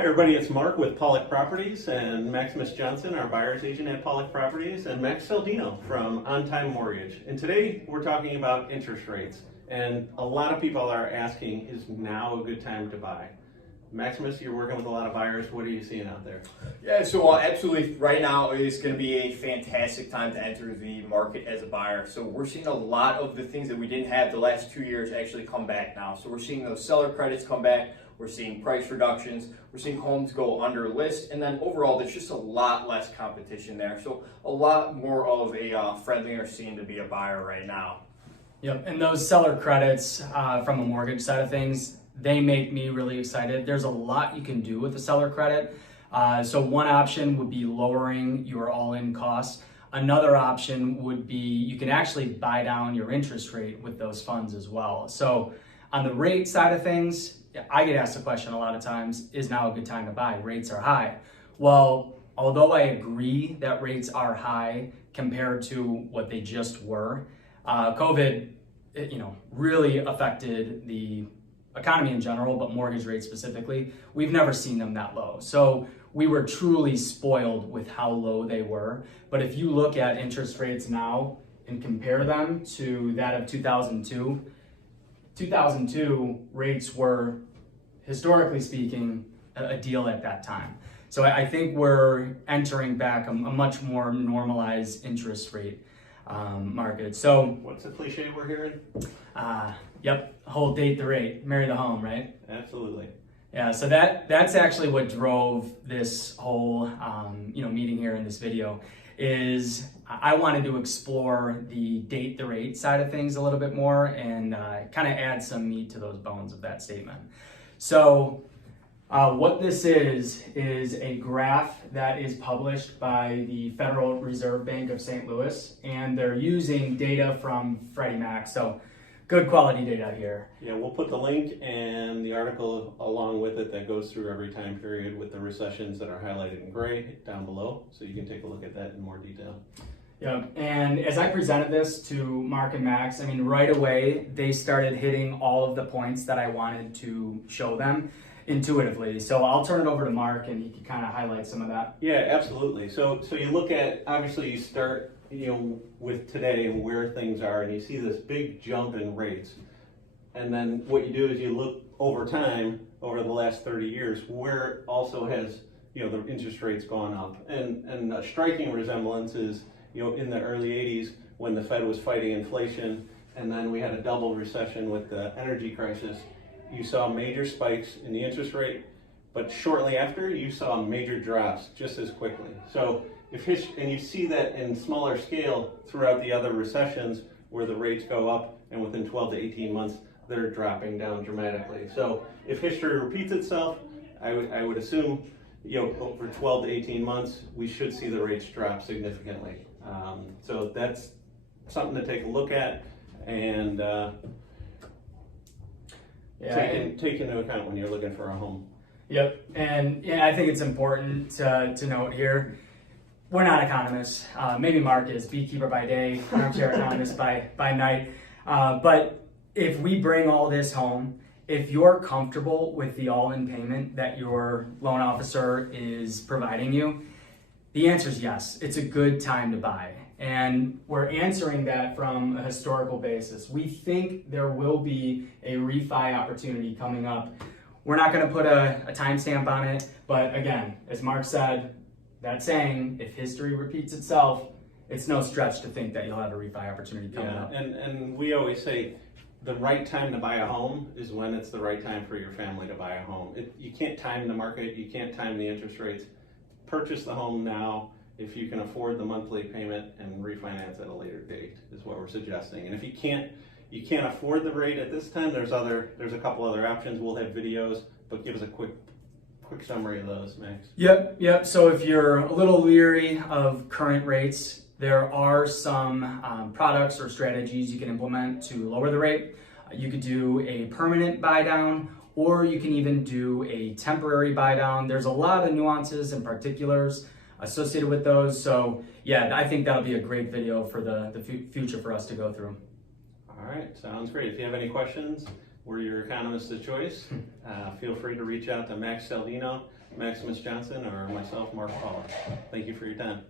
Hi everybody, it's Mark with Pollock Properties and Maximus Johnson, our buyer's agent at Pollock Properties, and Max Saldino from On Time Mortgage. And today we're talking about interest rates. And a lot of people are asking, is now a good time to buy? Maximus, you're working with a lot of buyers. What are you seeing out there? Yeah, so absolutely, right now is going to be a fantastic time to enter the market as a buyer. So we're seeing a lot of the things that we didn't have the last 2 years actually come back now. So we're seeing those seller credits come back. We're seeing price reductions. We're seeing homes go under list. And then overall, there's just a lot less competition there. So a lot more of a friendlier scene to be a buyer right now. Yep, and those seller credits from a mortgage side of things, they make me really excited. There's a lot you can do with a seller credit. So one option would be lowering your all-in costs. Another option would be you can actually buy down your interest rate with those funds as well. So on the rate side of things, I get asked the question a lot of times, is now a good time to buy? Rates are high. Well, although I agree that rates are high compared to what they just were, COVID, really affected the economy in general, but mortgage rates specifically. We've never seen them that low. So we were truly spoiled with how low they were. But if you look at interest rates now and compare them to that of 2002, 2002 rates were, historically speaking, a deal at that time. So I think we're entering back a much more normalized interest rate market. So What's the cliche we're hearing? Yep, whole date the rate, marry the home, right? Absolutely. Yeah, so that's actually what drove this whole meeting here in this video. Is I wanted to explore the date the rate side of things a little bit more and kind of add some meat to those bones of that statement. So what this is a graph that is published by the Federal Reserve Bank of St. Louis, and they're using data from Freddie Mac. So good quality data here. Yeah, we'll put the link and the article along with it that goes through every time period with the recessions that are highlighted in gray down below, so you can take a look at that in more detail. Yeah, and as I presented this to Mark and Max, right away they started hitting all of the points that I wanted to show them intuitively. So I'll turn it over to Mark and he can kind of highlight some of that. Yeah, absolutely. So you look at, obviously you start with today and where things are, and you see this big jump in rates. And then what you do is you look over time, over the last 30 years, where also has, the interest rates gone up. And a striking resemblance is, in the early 80s when the Fed was fighting inflation, and then we had a double recession with the energy crisis. You saw major spikes in the interest rate, but shortly after you saw major drops just as quickly. So and you see that in smaller scale throughout the other recessions where the rates go up and within 12 to 18 months they're dropping down dramatically. So if history repeats itself, I would assume over 12 to 18 months we should see the rates drop significantly. So that's something to take a look at and take into account when you're looking for a home. Yep, and I think it's important to note here, we're not economists. Maybe Mark is, beekeeper by day, armchair economist by night. But if we bring all this home, if you're comfortable with the all-in payment that your loan officer is providing you, the answer is yes. It's a good time to buy. And we're answering that from a historical basis. We think there will be a refi opportunity coming up. We're not going to put a timestamp on it, but again, as Mark said, that saying, if history repeats itself, it's no stretch to think that you'll have a refi opportunity coming up. And we always say the right time to buy a home is when it's the right time for your family to buy a home. You can't time the market, you can't time the interest rates. Purchase the home now if you can afford the monthly payment and refinance at a later date is what we're suggesting. And if you can't afford the rate at this time, there's a couple other options. We'll have videos, but give us a quick summary of those, Max. Yep. So if you're a little leery of current rates, there are some products or strategies you can implement to lower the rate. You could do a permanent buy down, or you can even do a temporary buy down. There's a lot of nuances and particulars associated with those. So yeah, I think that'll be a great video for the future for us to go through. All right, sounds great. If you have any questions, we're your economists of choice. Feel free to reach out to Max Saldino, Maximus Johnson, or myself, Mark Paula. Thank you for your time.